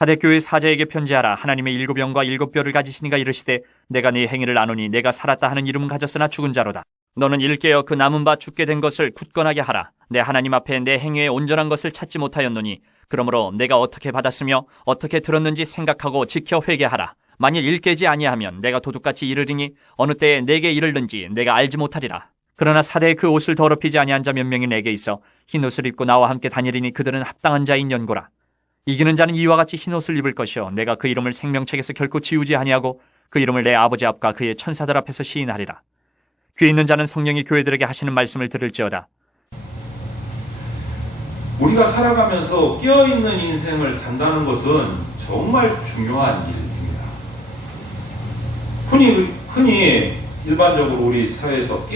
사대교회 사자에게 편지하라. 하나님의 7영과 7뼈를 가지시니가 이르시되 내가 네 행위를 아노니 내가 살았다 하는 이름은 가졌으나 죽은 자로다. 너는 일깨어 그 남은 바 죽게 된 것을 굳건하게 하라. 내 하나님 앞에 내 행위에 온전한 것을 찾지 못하였노니 그러므로 내가 어떻게 받았으며 어떻게 들었는지 생각하고 지켜 회개하라. 만일 일깨지 아니하면 내가 도둑같이 이르리니 어느 때에 내게 이르는지 내가 알지 못하리라. 그러나 사대의 그 옷을 더럽히지 아니한 자 몇 명이 내게 있어 흰 옷을 입고 나와 함께 다니리니 그들은 합당한 자인 연고라. 이기는 자는 이와 같이 흰 옷을 입을 것이요 내가 그 이름을 생명책에서 결코 지우지 아니하고 그 이름을 내 아버지 앞과 그의 천사들 앞에서 시인하리라. 귀 있는 자는 성령이 교회들에게 하시는 말씀을 들을지어다. 우리가 살아가면서 깨어있는 인생을 산다는 것은 정말 중요한 일입니다. 흔히 일반적으로 우리 사회에서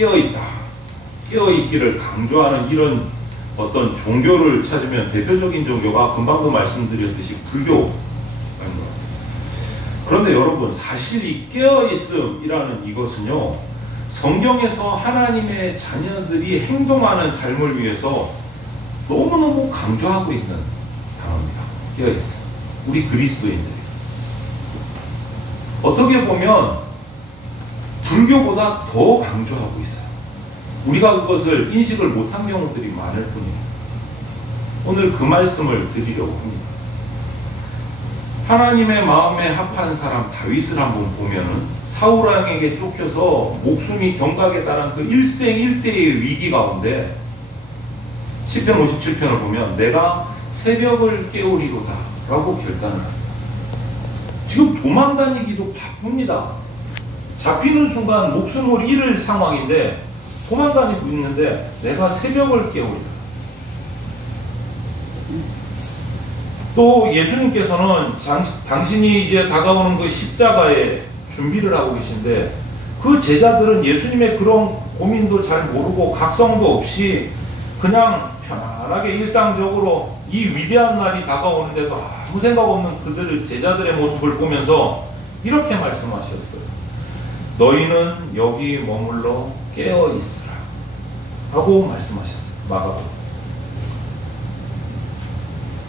깨어있기를 강조하는 이런 어떤 종교를 찾으면 대표적인 종교가 금방도 말씀드렸듯이 불교인 것 같아요. 그런데 여러분, 사실 이 깨어있음이라는 이것은요, 성경에서 하나님의 자녀들이 행동하는 삶을 위해서 너무너무 강조하고 있는 단어입니다. 깨어있음. 우리 그리스도인들이. 어떻게 보면 불교보다 더 강조하고 있어요. 우리가 그것을 인식을 못한 경우들이 많을 뿐이에요. 오늘 그 말씀을 드리려고 합니다. 하나님의 마음에 합한 사람 다윗을 한번 보면은 사울 왕에게 쫓겨서 목숨이 경각에 따른 그 일생일대의 위기 가운데 시편 57편을 보면 내가 새벽을 깨우리로다 라고 결단을 합니다. 지금 도망다니기도 바쁩니다. 잡히는 순간 목숨을 잃을 상황인데 도망다니고 있는데 내가 새벽을 깨우리라. 또 예수님께서는 당신이 이제 다가오는 그 십자가에 준비를 하고 계신데 그 제자들은 예수님의 그런 고민도 잘 모르고 각성도 없이 그냥 편안하게 일상적으로 이 위대한 날이 다가오는데도 아무 생각 없는 그들의 제자들의 모습을 보면서 이렇게 말씀하셨어요. 너희는 여기 머물러 깨어 있으라 하고 말씀하셨어요. 마가복음.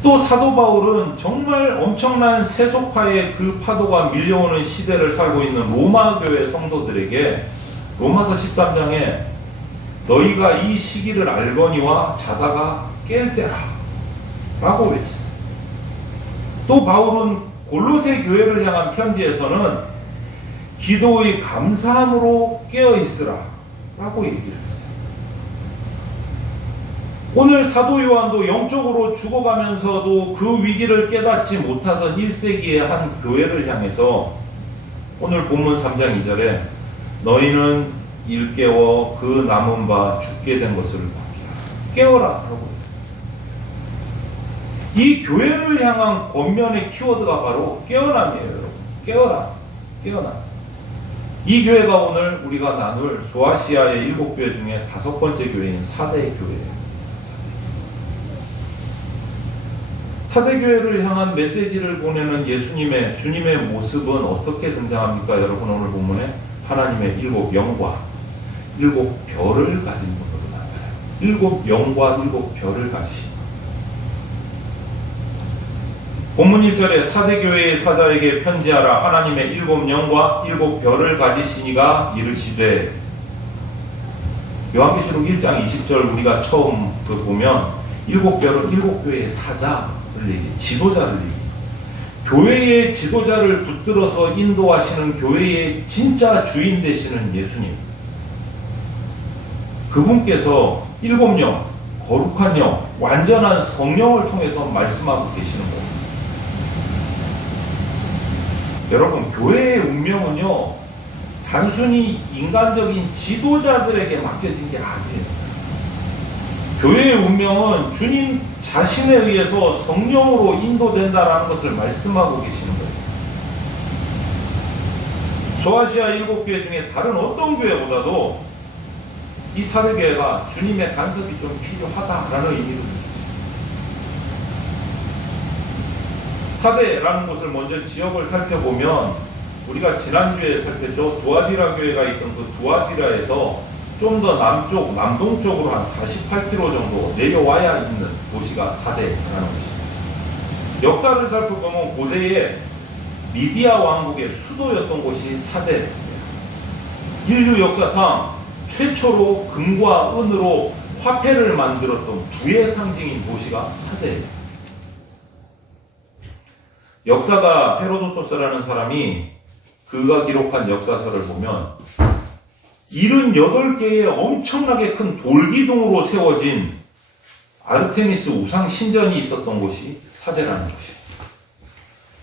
또 사도 바울은 정말 엄청난 세속화의 그 파도가 밀려오는 시대를 살고 있는 로마 교회 성도들에게 로마서 13장에 너희가 이 시기를 알거니와 자다가 깰 때라 라고 외쳤어요. 또 바울은 골로새 교회를 향한 편지에서는 기도의 감사함으로 깨어있으라 라고 얘기를 했어요. 오늘 사도 요한도 영적으로 죽어가면서도 그 위기를 깨닫지 못하던 1세기의 한 교회를 향해서 오늘 본문 3장 2절에 너희는 일깨워 그 남은 바 죽게 된 것을 바뀌라. 깨어라 라고 했어요. 이 교회를 향한 권면의 키워드가 바로 깨어남이에요. 여러분. 깨어라. 깨어남. 이 교회가 오늘 우리가 나눌 소아시아의 7교회 중에 5번째 교회인 사대 교회예요. 사대교회를 향한 메시지를 보내는 주님의 모습은 어떻게 등장합니까? 여러분 오늘 본문에 하나님의 7영과 7별을 가진 분으로 나타나요. 7영과 7별을 가지신 분. 본문 1절에 사대교회의 사자에게 편지하라. 하나님의 7영과 7별을 가지시니가 이르시되. 요한계시록 1장 20절 우리가 처음 보면 7별은 7교회의 사자 지도자를 얘기해요. 교회의 지도자를 붙들어서 인도하시는 교회의 진짜 주인 되시는 예수님. 그분께서 7영, 거룩한 영, 완전한 성령을 통해서 말씀하고 계시는 겁니다. 여러분, 교회의 운명은요, 단순히 인간적인 지도자들에게 맡겨진 게 아니에요. 교회의 운명은 주님 자신에 의해서 성령으로 인도된다라는 것을 말씀하고 계시는 거예요. 소아시아 7교회 중에 다른 어떤 교회보다도 이 사대교회가 주님의 간섭이 좀 필요하다라는 의미를 가지고 있습니다. 사대라는 곳을 먼저 지역을 살펴보면 우리가 지난주에 살폈죠. 두아디라 교회가 있던 그 두아디라에서 좀 더 남동쪽으로 한 48km 정도 내려와야 있는 도시가 사대라는 곳입니다. 역사를 살펴보면 고대의 미디아 왕국의 수도였던 곳이 사대입니다. 인류 역사상 최초로 금과 은으로 화폐를 만들었던 부의 상징인 도시가 사대예요. 역사가 헤로도토스라는 사람이 그가 기록한 역사서를 보면 78개의 엄청나게 큰 돌기둥으로 세워진 아르테미스 우상 신전이 있었던 곳이 사대라는 곳이에요.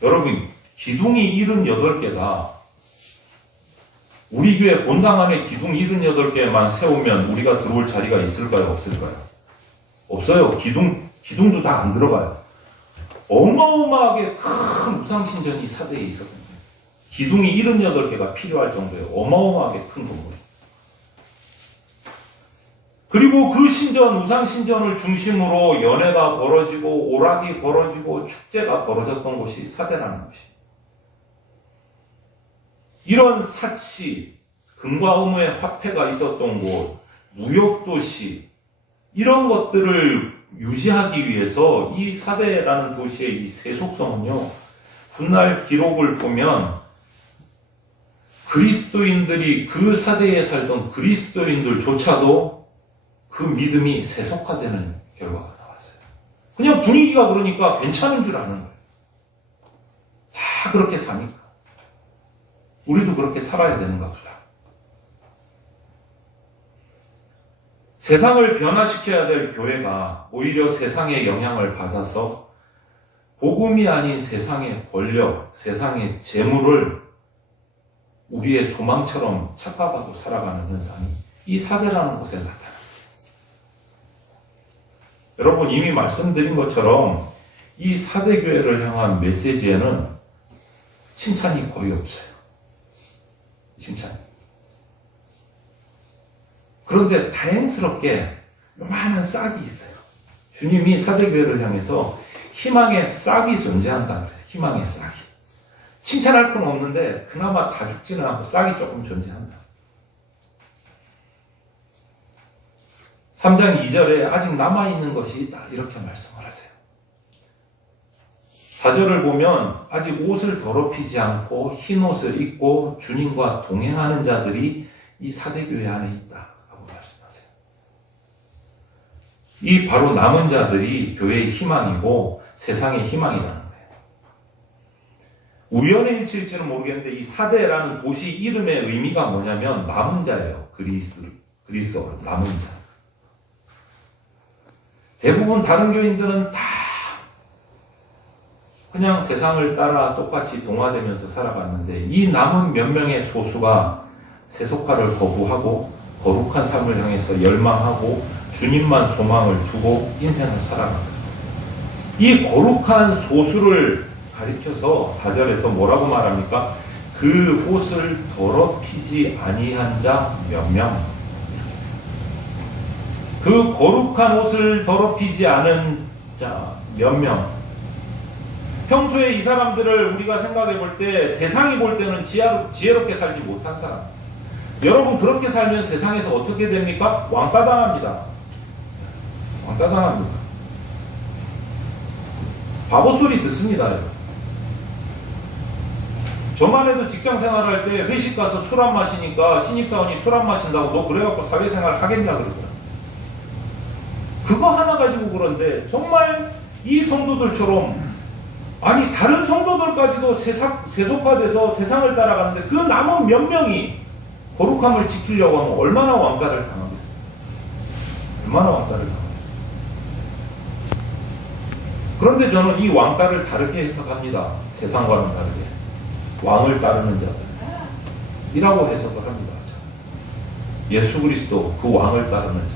여러분, 기둥이 78개다. 우리 교회 본당 안에 기둥 78개만 세우면 우리가 들어올 자리가 있을까요? 없을까요? 없어요. 기둥도 다 안 들어가요. 어마어마하게 큰 우상신전이 사대에 있었거든요. 기둥이 78개가 필요할 정도의 어마어마하게 큰 건물이에요. 그리고 그 신전, 우상신전을 중심으로 연회가 벌어지고 오락이 벌어지고 축제가 벌어졌던 곳이 사대라는 곳이에요. 이런 사치, 금과 은의 화폐가 있었던 곳, 무역도시, 이런 것들을 유지하기 위해서 이 사대라는 도시의 이 세속성은요, 훗날 기록을 보면 그리스도인들이 그 사대에 살던 그리스도인들조차도 그 믿음이 세속화되는 결과가 나왔어요. 그냥 분위기가 그러니까 괜찮은 줄 아는 거예요. 다 그렇게 사니까. 우리도 그렇게 살아야 되는가 보다. 세상을 변화시켜야 될 교회가 오히려 세상의 영향을 받아서 복음이 아닌 세상의 권력, 세상의 재물을 우리의 소망처럼 착각하고 살아가는 현상이 이 사대라는 곳에 나타납니다. 여러분, 이미 말씀드린 것처럼 이 사대교회를 향한 메시지에는 칭찬이 거의 없어요. 칭찬. 그런데 다행스럽게 요만한 싹이 있어요. 주님이 사대교회를 향해서 희망의 싹이 존재한다는 거예요. 희망의 싹이. 칭찬할 건 없는데 그나마 다 죽지는 않고 싹이 조금 존재한다. 3장 2절에 아직 남아있는 것이 있다. 이렇게 말씀을 하세요. 4절을 보면 아직 옷을 더럽히지 않고 흰 옷을 입고 주님과 동행하는 자들이 이 사대교회 안에 있다. 라고 말씀하세요. 이 바로 남은 자들이 교회의 희망이고 세상의 희망이라는 거예요. 우연의 일치일지는 모르겠는데 이 사대라는 도시 이름의 의미가 뭐냐면 남은 자예요. 그리스어로 남은 자. 대부분 다른 교인들은 다 그냥 세상을 따라 똑같이 동화되면서 살아갔는데 이 남은 몇 명의 소수가 세속화를 거부하고 거룩한 삶을 향해서 열망하고 주님만 소망을 두고 인생을 살아갑니다. 이 거룩한 소수를 가리켜서 4절에서 뭐라고 말합니까? 그 옷을 더럽히지 아니한 자 몇 명. 그 거룩한 옷을 더럽히지 않은 자 몇 명. 평소에 이 사람들을 우리가 생각해 볼 때 세상이 볼 때는 지혜롭게 살지 못한 사람. 여러분 그렇게 살면 세상에서 어떻게 됩니까? 왕따당합니다. 왕따당합니다. 바보 소리 듣습니다. 여러분. 저만 해도 직장 생활할 때 회식 가서 술 안 마시니까 신입사원이 술 안 마신다고 너 그래갖고 사회생활 하겠냐 그러더라. 그거 하나 가지고 그런데 정말 이 성도들처럼 아니 다른 성도들까지도 세속화돼서 세상을 따라가는데 그 남은 몇 명이 거룩함을 지키려고 하면 얼마나 왕따를 당하겠어요. 얼마나 왕따를 당하겠어요. 그런데 저는 이 왕따를 다르게 해석합니다. 세상과는 다르게. 왕을 따르는 자들이라고 해석을 합니다. 예수 그리스도 그 왕을 따르는 자.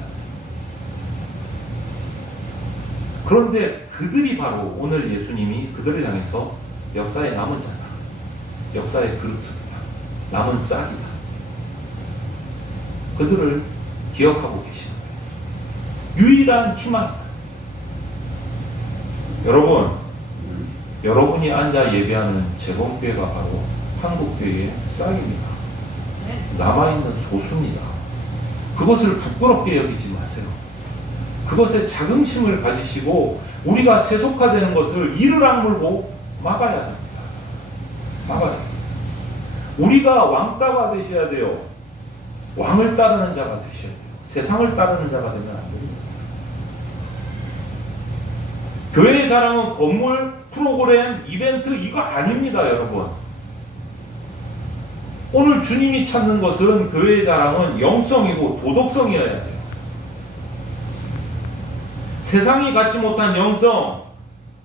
그런데 그들이 바로 오늘 예수님이 그들을 향해서 역사의 남은 자다. 역사의 그루트다. 남은 싹이다. 그들을 기억하고 계시는 거예요. 유일한 희망이다. 여러분이 앉아 예배하는 재봉교회가 바로 한국교회의 싹입니다. 남아있는 소수입니다. 그것을 부끄럽게 여기지 마세요. 그것에 자긍심을 가지시고 우리가 세속화되는 것을 이를 악물고 막아야 됩니다. 막아야 됩니다. 우리가 왕따가 되셔야 돼요. 왕을 따르는 자가 되셔야 돼요. 세상을 따르는 자가 되면 안 됩니다. 교회의 자랑은 건물, 프로그램, 이벤트 이거 아닙니다, 여러분. 오늘 주님이 찾는 것은 교회의 자랑은 영성이고 도덕성이어야 돼요. 세상이 갖지 못한 영성,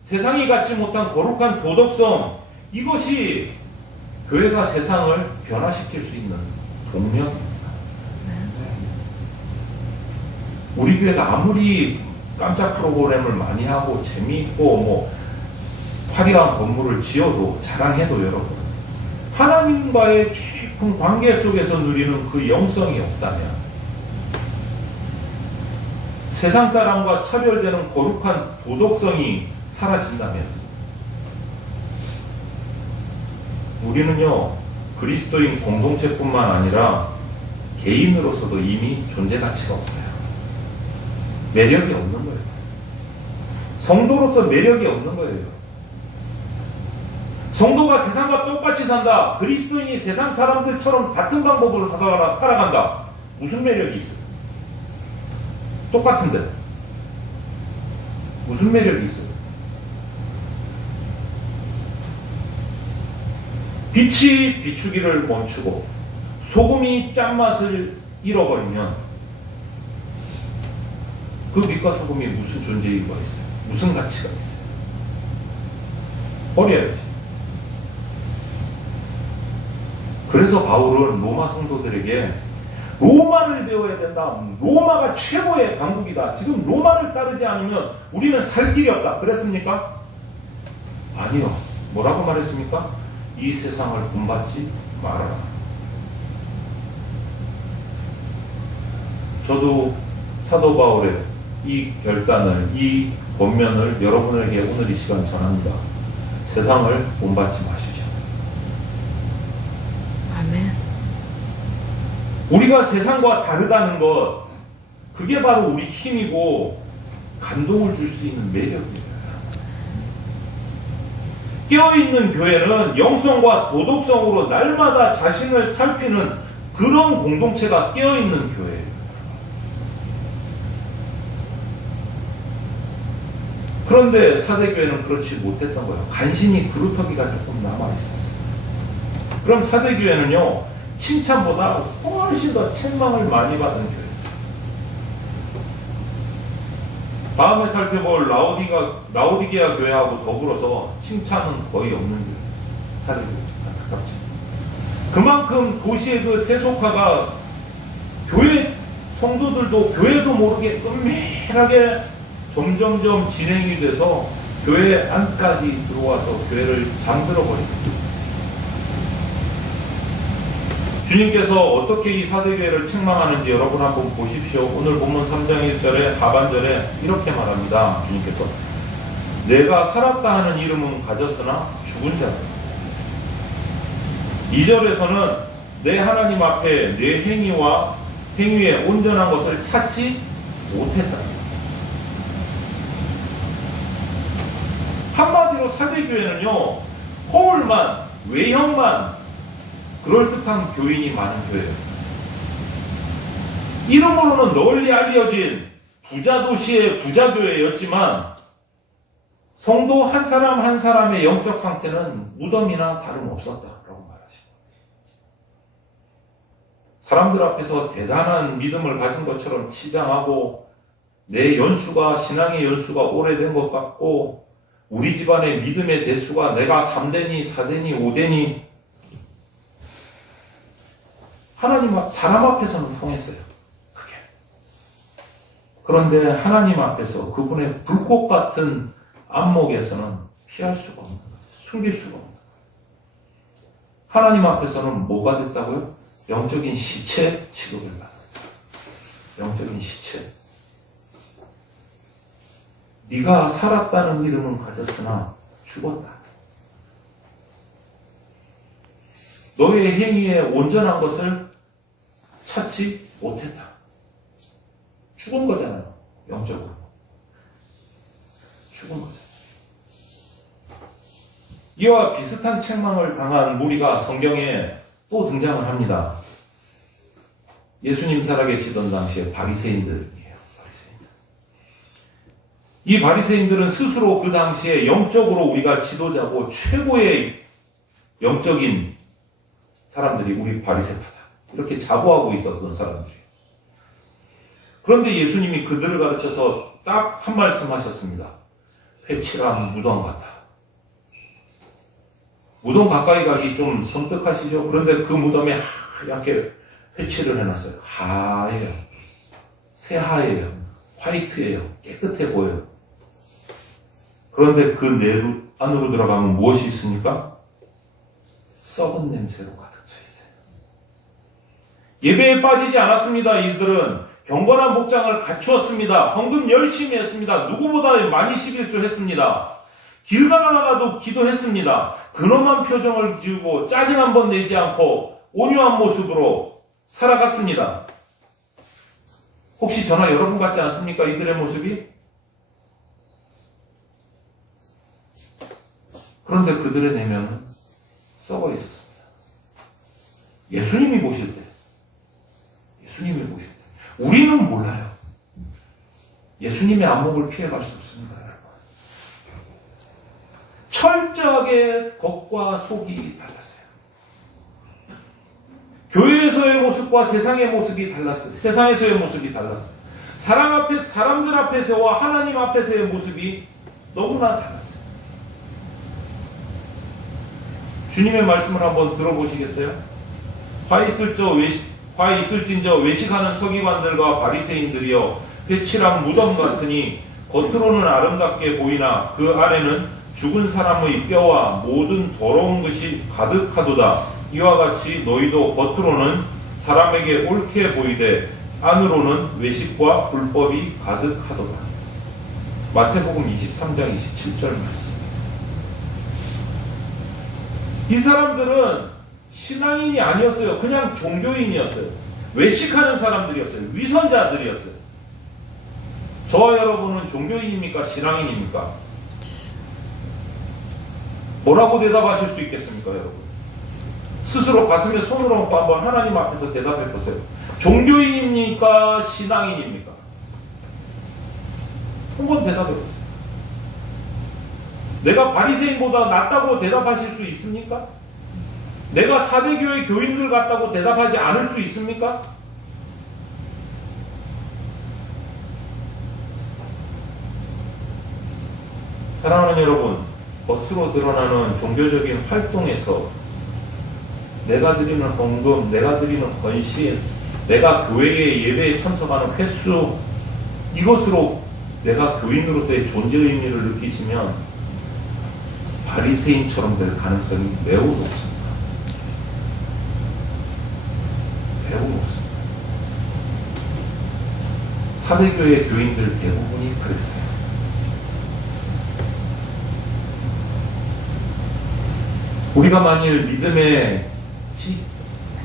세상이 갖지 못한 거룩한 도덕성, 이것이 교회가 세상을 변화시킬 수 있는 동력입니다. 우리 교회가 아무리 깜짝 프로그램을 많이 하고 재미있고 뭐 화려한 건물을 지어도 자랑해도 여러분 하나님과의 깊은 관계 속에서 누리는 그 영성이 없다면 세상 사람과 차별되는 거룩한 도덕성이 사라진다면 우리는요 그리스도인 공동체뿐만 아니라 개인으로서도 이미 존재 가치가 없어요. 매력이 없는 거예요. 성도로서 매력이 없는 거예요. 성도가 세상과 똑같이 산다. 그리스도인이 세상 사람들처럼 같은 방법으로 살아간다. 무슨 매력이 있어요? 똑같은데. 무슨 매력이 있어요? 빛이 비추기를 멈추고 소금이 짠맛을 잃어버리면 그 빛과 소금이 무슨 존재이가 있어요? 무슨 가치가 있어요? 버려야지. 그래서 바울은 로마 성도들에게 로마를 배워야 된다. 로마가 최고의 강국이다. 지금 로마를 따르지 않으면 우리는 살 길이 없다. 그랬습니까? 아니요. 뭐라고 말했습니까? 이 세상을 본받지 말아라. 저도 사도 바울의 이 결단을, 이 권면을 여러분에게 오늘 이 시간 전합니다. 세상을 본받지 마십시오. 아멘. 우리가 세상과 다르다는 것, 그게 바로 우리 힘이고 감동을 줄 수 있는 매력이에요. 깨어있는 교회는 영성과 도덕성으로 날마다 자신을 살피는 그런 공동체가 깨어있는 교회예요. 그런데 사대교회는 그렇지 못했던 거예요. 간신히 그루터기가 조금 남아있었어요. 그럼 사대교회는요, 칭찬보다 훨씬 더 책망을 많이 받은 교회였어요. 다음에 살펴볼 라오디게아 교회하고 더불어서 칭찬은 거의 없는 교회. 사대교회. 안타깝죠. 그만큼 도시의 그 세속화가 교회 성도들도 교회도 모르게 은밀하게 점점점 진행이 돼서 교회 안까지 들어와서 교회를 잠들어 버립니다. 주님께서 어떻게 이 사대교회를 책망하는지 여러분 한번 보십시오. 오늘 본문 3장 1절에 하반절에 이렇게 말합니다. 주님께서 내가 살았다 하는 이름은 가졌으나 죽은 자다. 2절에서는 내 하나님 앞에 내 행위에 온전한 것을 찾지 못했다. 한마디로 사대교회는요, 허울만, 외형만 그럴듯한 교인이 많은 교회예요. 이름으로는 널리 알려진 부자 도시의 부자 교회였지만 성도 한 사람 한 사람의 영적 상태는 무덤이나 다름없었다라고 말하시고, 사람들 앞에서 대단한 믿음을 가진 것처럼 치장하고 내 연수가 신앙의 연수가 오래된 것 같고 우리 집안의 믿음의 대수가 내가 3대니 4대니 5대니 하나님 사람 앞에서는 통했어요. 그게. 그런데 하나님 앞에서 그분의 불꽃 같은 안목에서는 피할 수가 없는 거예요. 숨길 수가 없는 거예요. 하나님 앞에서는 뭐가 됐다고요? 영적인 시체 취급을 받았다. 영적인 시체. 네가 살았다는 이름은 가졌으나 죽었다. 너의 행위에 온전한 것을 찾지 못했다. 죽은 거잖아요. 영적으로. 죽은 거죠. 이와 비슷한 책망을 당한 무리가 성경에 또 등장을 합니다. 예수님 살아계시던 당시에 바리새인들이에요. 바리새인들. 이 바리새인들은 스스로 그 당시에 영적으로 우리가 지도자고 최고의 영적인 사람들이 우리 바리새파다. 이렇게 자부하고 있었던 사람들이에요. 그런데 예수님이 그들을 가르쳐서 딱 한 말씀 하셨습니다. 회칠한 무덤 같다. 무덤 가까이 가기 좀 섬뜩하시죠? 그런데 그 무덤에 하얗게 회칠을 해놨어요. 하얘요. 새하얘요. 화이트예요. 깨끗해 보여요. 그런데 그 내부 안으로 들어가면 무엇이 있습니까? 썩은 냄새로 가득 차 있어요. 예배에 빠지지 않았습니다. 이들은 경건한 복장을 갖추었습니다. 헌금 열심히 했습니다. 누구보다 많이 11조 했습니다. 길 가다가도 기도했습니다. 근엄한 표정을 지우고 짜증 한 번 내지 않고 온유한 모습으로 살아갔습니다. 혹시 저나 여러분 같지 않습니까? 이들의 모습이? 그런데 그들의 내면은 썩어 있었습니다. 예수님이 보실 때, 우리는 몰라요. 예수님의 안목을 피해갈 수 없습니다, 여러분. 철저하게 겉과 속이 달랐어요. 교회에서의 모습과 세상의 모습이 달랐어요. 세상에서의 모습이 달랐어요. 사람들 앞에서와 하나님 앞에서의 모습이 너무나 달랐어요. 주님의 말씀을 한번 들어보시겠어요? 화 있을진저 외식하는 서기관들과 바리새인들이여 회칠한 무덤 같으니 겉으로는 아름답게 보이나 그 안에는 죽은 사람의 뼈와 모든 더러운 것이 가득하도다. 이와 같이 너희도 겉으로는 사람에게 옳게 보이되 안으로는 외식과 불법이 가득하도다. 마태복음 23장 27절 말씀. 이 사람들은 신앙인이 아니었어요. 그냥 종교인이었어요. 외식하는 사람들이었어요. 위선자들이었어요. 저와 여러분은 종교인입니까? 신앙인입니까? 뭐라고 대답하실 수 있겠습니까, 여러분? 스스로 가슴에 손을 얹고 한번 하나님 앞에서 대답해 보세요. 종교인입니까? 신앙인입니까? 한번 대답해 보세요. 내가 바리새인보다 낫다고 대답하실 수 있습니까? 내가 사대교회 교인들 같다고 대답하지 않을 수 있습니까? 사랑하는 여러분, 겉으로 드러나는 종교적인 활동에서 내가 드리는 헌금, 내가 드리는 헌신, 내가 교회의 예배에 참석하는 횟수, 이것으로 내가 교인으로서의 존재 의미를 느끼시면 바리새인처럼 될 가능성이 매우 높습니다. 매우 높습니다. 사대교회 교인들 대부분이 그랬어요. 우리가 만일 믿음의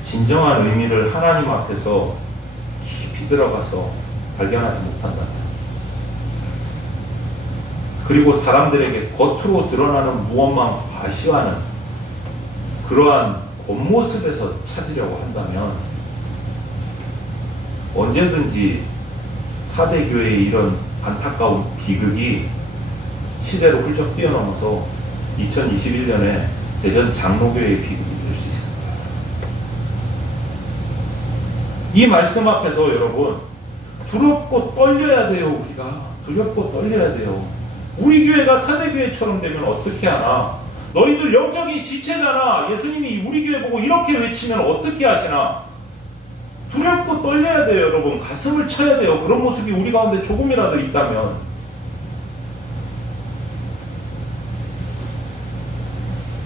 진정한 의미를 하나님 앞에서 깊이 들어가서 발견하지 못한다면, 그리고 사람들에게 겉으로 드러나는 무엇만 과시하는 그러한 겉모습에서 찾으려고 한다면 언제든지 사대교회의 이런 안타까운 비극이 시대를 훌쩍 뛰어넘어서 2021년에 대전 장로교회의 비극이 될 수 있습니다. 이 말씀 앞에서 여러분, 두렵고 떨려야 돼요. 우리가 두렵고 떨려야 돼요. 우리 교회가 사대교회처럼 되면 어떻게 하나? 너희들 영적인 시체잖아. 예수님이 우리 교회 보고 이렇게 외치면 어떻게 하시나? 두렵고 떨려야 돼요, 여러분. 가슴을 쳐야 돼요. 그런 모습이 우리 가운데 조금이라도 있다면.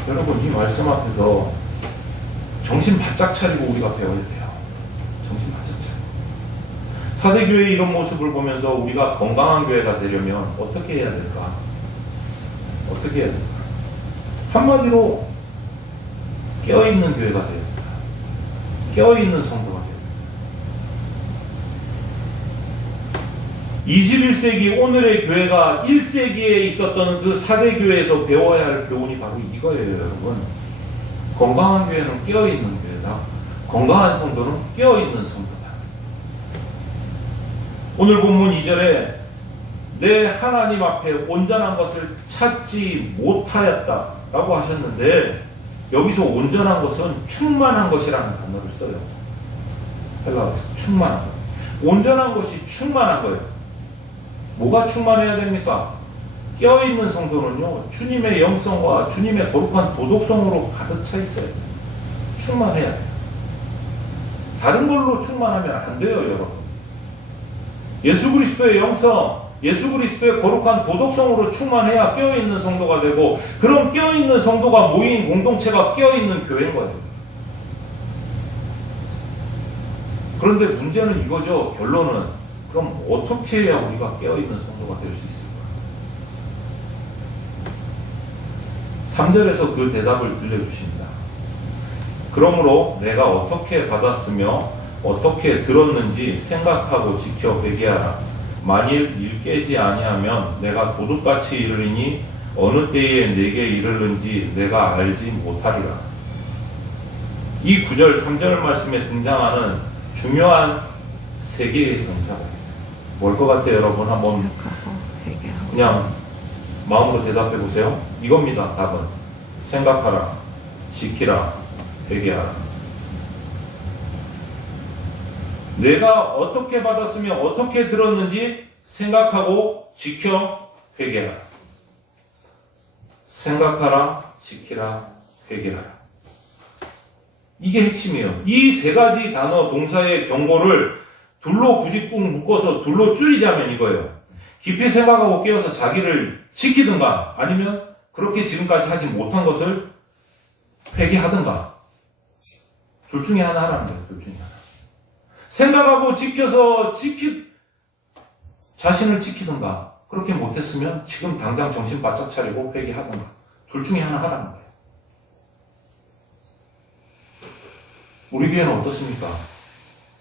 여러분, 이 말씀 앞에서 정신 바짝 차리고 우리가 배워야 돼요. 정신 바짝 차리고. 사대교회의 이런 모습을 보면서 우리가 건강한 교회가 되려면 어떻게 해야 될까? 어떻게 해야 될까? 한마디로 깨어있는 교회가 돼야 됩니다. 깨어있는 성도가 돼야 됩니다. 21세기 오늘의 교회가 1세기에 있었던 그 사대 교회에서 배워야 할 교훈이 바로 이거예요, 여러분. 건강한 교회는 깨어있는 교회다. 건강한 성도는 깨어있는 성도다. 오늘 본문 2절에 내 하나님 앞에 온전한 것을 찾지 못하였다 라고 하셨는데, 여기서 온전한 것은 충만한 것이라는 단어를 써요. 헬라어에서 충만한 것. 온전한 것이 충만한 거예요. 뭐가 충만해야 됩니까? 깨어있는 성도는요, 주님의 영성과 주님의 거룩한 도덕성으로 가득 차 있어야 돼요. 충만해야 돼요. 다른 걸로 충만하면 안 돼요, 여러분. 예수 그리스도의 영성, 예수 그리스도의 거룩한 도덕성으로 충만해야 깨어있는 성도가 되고, 그런 깨어있는 성도가 모인 공동체가 깨어있는 교회인 거예요. 그런데 문제는 이거죠. 결론은 그럼 어떻게 해야 우리가 깨어있는 성도가 될 수 있을까? 3절에서 그 대답을 들려주십니다. 그러므로 내가 어떻게 받았으며 어떻게 들었는지 생각하고 지켜 회개하라. 만일 일 깨지 아니하면 내가 도둑같이 이르리니 어느 때에 내게 이르는지 내가 알지 못하리라. 이 9절 3절 말씀에 등장하는 중요한 세 개의 동사가 있어요. 뭘 것 같아요, 여러분? 한번 그냥 마음으로 대답해 보세요. 이겁니다, 답은. 생각하라, 지키라, 회개하라. 내가 어떻게 받았으며 어떻게 들었는지 생각하고 지켜 회개하라. 생각하라, 지키라, 회개하라. 이게 핵심이에요. 이 세 가지 단어 동사의 경고를 둘로 굳이 꾹 묶어서 둘로 줄이자면 이거예요. 깊이 생각하고 깨어서 자기를 지키든가, 아니면 그렇게 지금까지 하지 못한 것을 회개하든가. 둘 중에 하나 하라는 거예요. 둘 중에 하나. 생각하고 지켜서 자신을 지키든가, 그렇게 못했으면 지금 당장 정신 바짝 차리고 회개하든가. 둘 중에 하나 하라는 거예요. 우리 교회는 어떻습니까?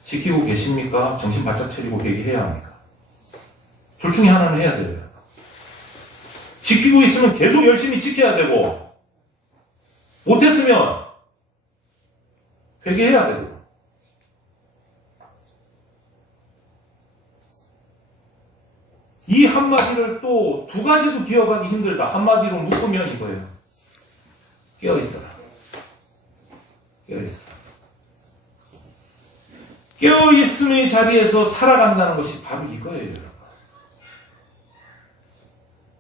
지키고 계십니까? 정신 바짝 차리고 회개해야 합니까? 둘 중에 하나는 해야 돼요. 지키고 있으면 계속 열심히 지켜야 되고, 못했으면 회개해야 되고. 이 한마디를 또 두 가지도 기억하기 힘들다. 한마디로 묶으면 이거예요. 깨어있어라. 깨어있어라. 깨어있음의 자리에서 살아간다는 것이 바로 이거예요, 여러분.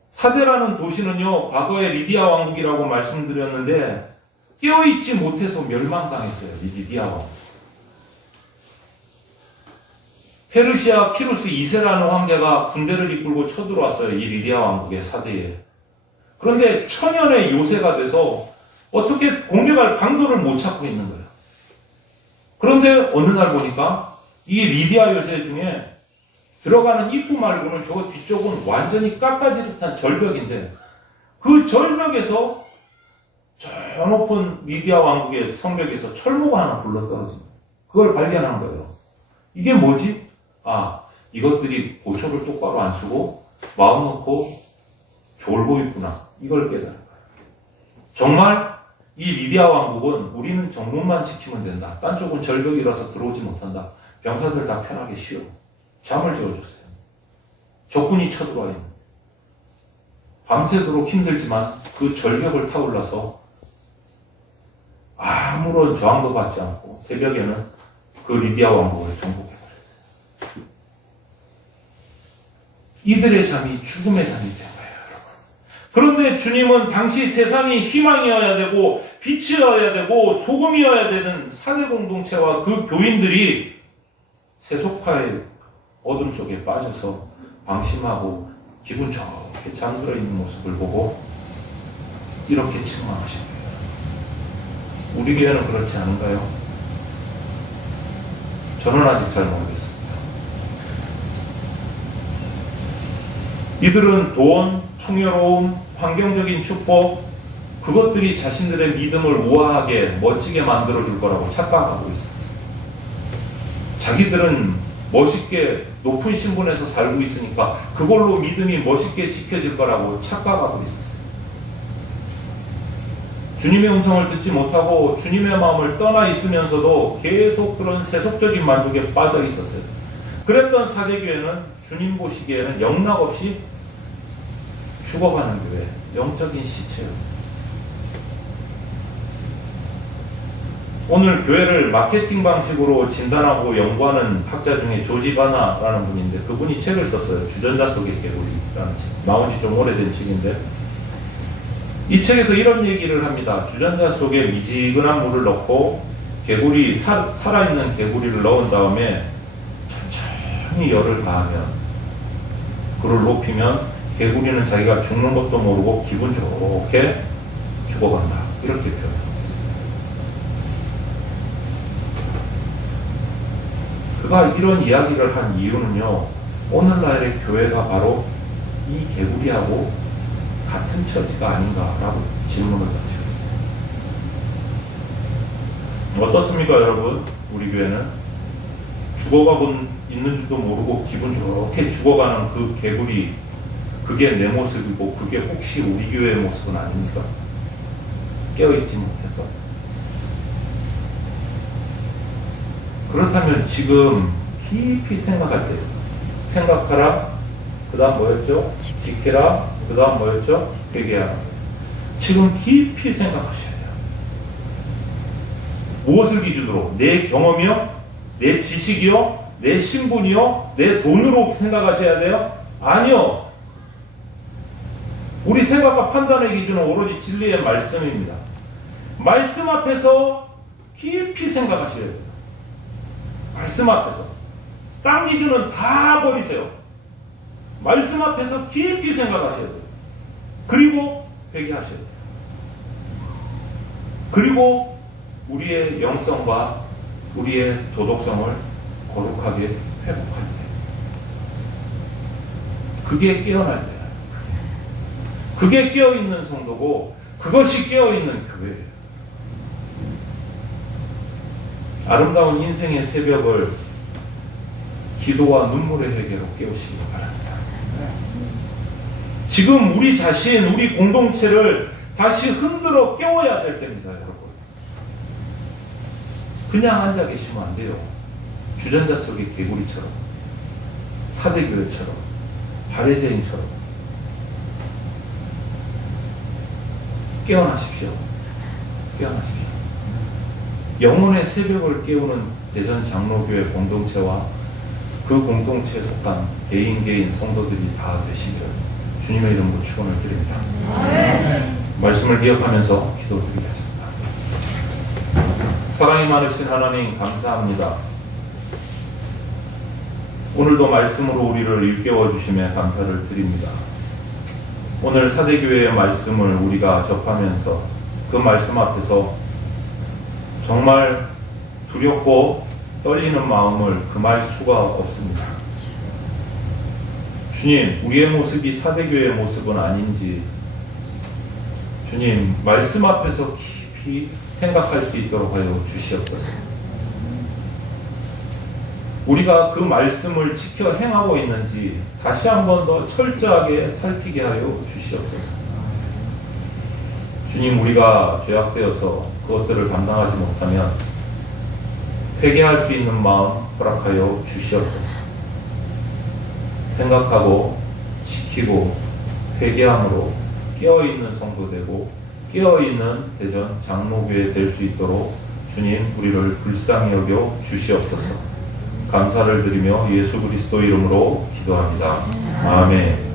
사대라는 도시는요, 과거에 리디아 왕국이라고 말씀드렸는데, 깨어있지 못해서 멸망당했어요, 이 리디아 왕국. 페르시아 키루스 2세라는 황제가 군대를 이끌고 쳐들어왔어요, 이 리디아 왕국의 사대에. 그런데 천연의 요새가 돼서 어떻게 공격할 방도를 못 찾고 있는 거예요. 그런데 어느 날 보니까 이 리디아 요새 중에 들어가는 입구 말고는 저 뒤쪽은 완전히 깎아지듯한 절벽인데, 그 절벽에서 저 높은 리디아 왕국의 성벽에서 철모가 하나 굴러떨어집니다. 그걸 발견한 거예요. 이게 뭐지? 아, 이것들이 보초를 똑바로 안 쓰고 마음 놓고 졸고 있구나. 이걸 깨달은 거예요. 정말 이 리디아 왕국은 우리는 정문만 지키면 된다. 딴 쪽은 절벽이라서 들어오지 못한다. 병사들 다 편하게 쉬어. 잠을 재워줬어요. 적군이 쳐들어와 있는. 밤새도록 힘들지만 그 절벽을 타올라서 아무런 저항도 받지 않고 새벽에는 그 리디아 왕국을 정복해버렸어요. 이들의 잠이 죽음의 잠이 된 거예요, 여러분. 그런데 주님은 당시 세상이 희망이어야 되고 빛이어야 되고 소금이어야 되는 사대 공동체와 그 교인들이 세속화의 어둠 속에 빠져서 방심하고 기분 좋게 잠들어 있는 모습을 보고 이렇게 책망하신 거예요. 우리 교회는 그렇지 않은가요? 저는 아직 잘 모르겠습니다. 이들은 돈, 풍요로움, 환경적인 축복, 그것들이 자신들의 믿음을 우아하게 멋지게 만들어줄 거라고 착각하고 있었어요. 자기들은 멋있게 높은 신분에서 살고 있으니까 그걸로 믿음이 멋있게 지켜질 거라고 착각하고 있었어요. 주님의 음성을 듣지 못하고 주님의 마음을 떠나 있으면서도 계속 그런 세속적인 만족에 빠져 있었어요. 그랬던 사대교회는 주님 보시기에는 영락없이 죽어가는 교회, 영적인 시체였어요. 오늘 교회를 마케팅 방식으로 진단하고 연구하는 학자 중에 조지 바나라는 분인데 그분이 책을 썼어요. 주전자 속의 개구리라는 책. 나온 지 좀 오래된 책인데 이 책에서 이런 얘기를 합니다. 주전자 속에 미지근한 물을 넣고 개구리, 살아있는 개구리를 넣은 다음에 천천히 열을 가하면 불을 높이면 개구리는 자기가 죽는 것도 모르고 기분 좋게 죽어간다. 이렇게 표현합니다. 그가 이런 이야기를 한 이유는요, 오늘날의 교회가 바로 이 개구리하고 같은 처지가 아닌가라고 질문을 던져요. 어떻습니까, 여러분? 우리 교회는 죽어가고 있는지도 모르고 기분 좋게 죽어가는 그 개구리, 그게 내 모습이고 그게 혹시 우리 교회의 모습은 아닙니까? 깨어있지 못해서. 그렇다면 지금 깊이 생각할 때 생각하라, 그 다음 뭐였죠? 지키라, 그 다음 뭐였죠? 회개하라. 지금 깊이 생각하셔야 돼요. 무엇을 기준으로? 내 경험이요? 내 지식이요? 내 신분이요? 내 돈으로 생각하셔야 돼요? 아니요. 우리 생각과 판단의 기준은 오로지 진리의 말씀입니다. 말씀 앞에서 깊이 생각하셔야 돼요. 말씀 앞에서. 딴 기준은 다 버리세요. 말씀 앞에서 깊이 생각하셔야 돼요. 그리고 회개하셔야 돼요. 그리고 우리의 영성과 우리의 도덕성을 거룩하게 회복할 때. 그게 깨어날 때예요. 그게 깨어있는 성도고 그것이 깨어있는 교회예요. 아름다운 인생의 새벽을 기도와 눈물의 회개로 깨우시기 바랍니다. 지금 우리 자신, 우리 공동체를 다시 흔들어 깨워야 될 때입니다, 여러분. 그냥 앉아 계시면 안 돼요. 주전자 속의 개구리처럼, 사대교회처럼, 바리새인처럼 깨어나십시오. 깨어나십시오. 영혼의 새벽을 깨우는 대전 장로교회 공동체와 그 공동체에 속한 개인 성도들이 다 되시기를 주님의 이름으로 축원을 드립니다. 말씀을 기억하면서 기도드리겠습니다. 사랑이 많으신 하나님 감사합니다. 오늘도 말씀으로 우리를 일깨워 주심에 감사를 드립니다. 오늘 사대교회의 말씀을 우리가 접하면서 그 말씀 앞에서 정말 두렵고 떨리는 마음을 금할 수가 없습니다. 주님, 우리의 모습이 사대교회의 모습은 아닌지 주님, 말씀 앞에서 깊이 생각할 수 있도록 하여 주시옵소서. 우리가 그 말씀을 지켜 행하고 있는지 다시 한 번 더 철저하게 살피게 하여 주시옵소서. 주님, 우리가 죄악되어서 그것들을 감당하지 못하면 회개할 수 있는 마음 허락하여 주시옵소서. 생각하고 지키고 회개함으로 깨어있는 성도 되고 깨어있는 대전 장로교회 될 수 있도록 주님, 우리를 불쌍히 여겨 주시옵소서. 감사를 드리며 예수 그리스도 이름으로 기도합니다. 아멘.